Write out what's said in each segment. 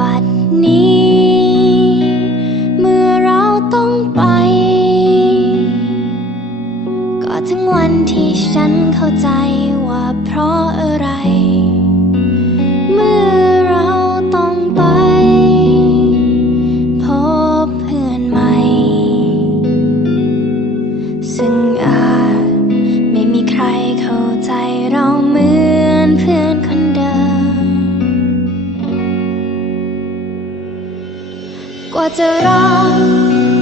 บัดนี้เมื่อเราต้องไปก็ถึงวันที่ฉันเข้าใจว่าเพราะอะไรเมื่อเราต้องไปพบเพื่อนใหม่ซึ่งอาจไม่มีใครเข้าใจเราเหมือนเพื่อนคนเดิมกว่าจะรอ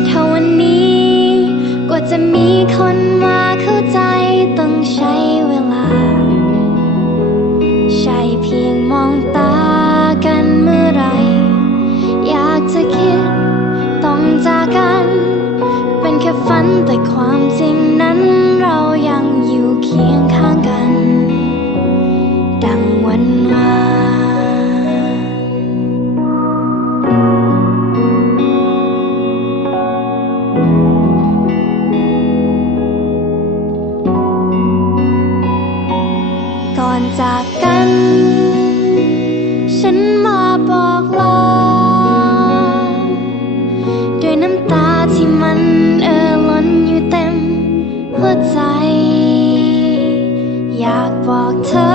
เท่าวันนี้กว่าจะมีคนมาเข้าใจต้องใช้เวลาใช่เพียงมองตากันเมื่อไรอยากจะคิดต้องจากกันเป็นแค่ฝันแต่ความจริงนั้นเรายังอยู่เคียงข้างกันดังวันวานก่อนจากกันฉันมาบอกลาด้วยน้ำตาที่มันล้นอยู่เต็มหัวใจอยากบอกเธอ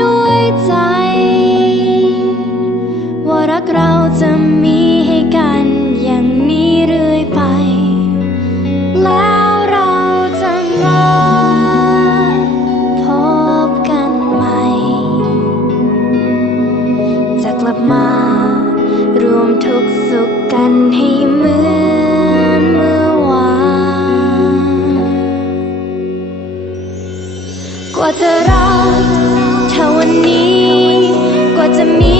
ด้วยใจว่ารักเราจะมีให้กันอย่างนี้เรื่อยไปแล้วเราจะมาพบกันใหม่จะกลับมารวมทุกข์สุขกันให้เหมือนเมื่อวานกว่าจะรอเท่าวันนี้กว่าจะมี